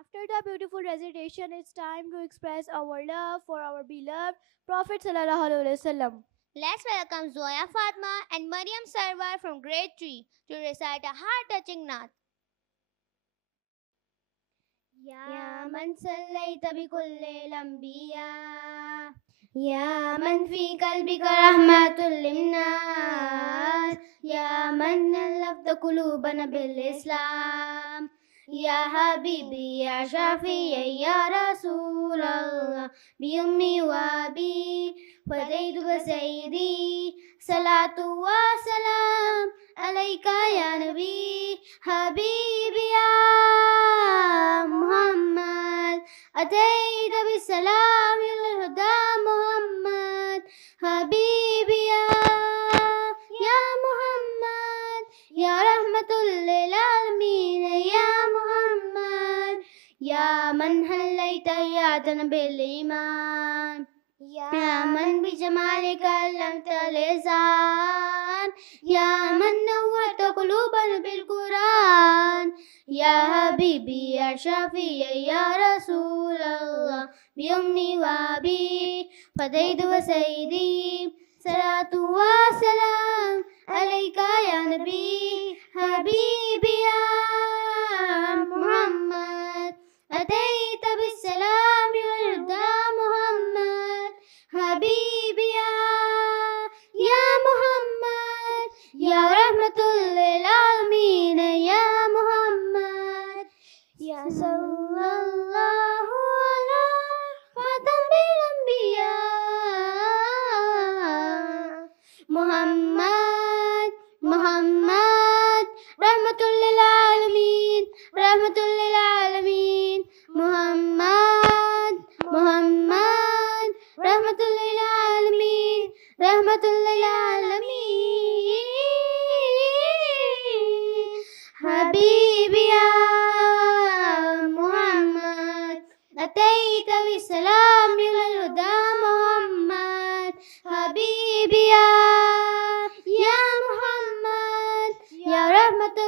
After the beautiful recitation, it's time to express our love for our beloved Prophet Sallallahu Alaihi Wasallam. Let's welcome Zoya Fatma and Mariam Sarwar from grade 3 to recite a heart-touching naat. يا من صليت بكل الأنبياء يا من في قلبك رحمة للناس يا من ألفت قلوبنا بالإسلام يا حبيبي يا شفيعي يا رسول الله بأمي وأبي فديتك سيدي صلاة وسلام عليك يا نبي حبيبي يا محمد أتيت بالسلام إلى الهدى محمد حبيبي يا محمد يا رحمة للعالمين يا محمد يا من حليت حياتنا بالإيمان يا من بجمالك علمت اللسان يا من نورت قلوبنا بالقرآن يا حبيبي يا شفيعي يا رسول الله بأمي وأبي فديت وسيدي صلاة وسلام عليك يا نبي حبيبي يا محمد أتيت بالسلام والهدى محمد حبيبي يا محمد يا رحمة للعالمين يا محمد يا صلى الله على خاتم الأنبياء محمد رحمة للعالمين محمد رحمة للعالمين حبيبي يا محمد أتيت بالسلام إلى الهدى محمد حبيبي يا محمد يا رحمة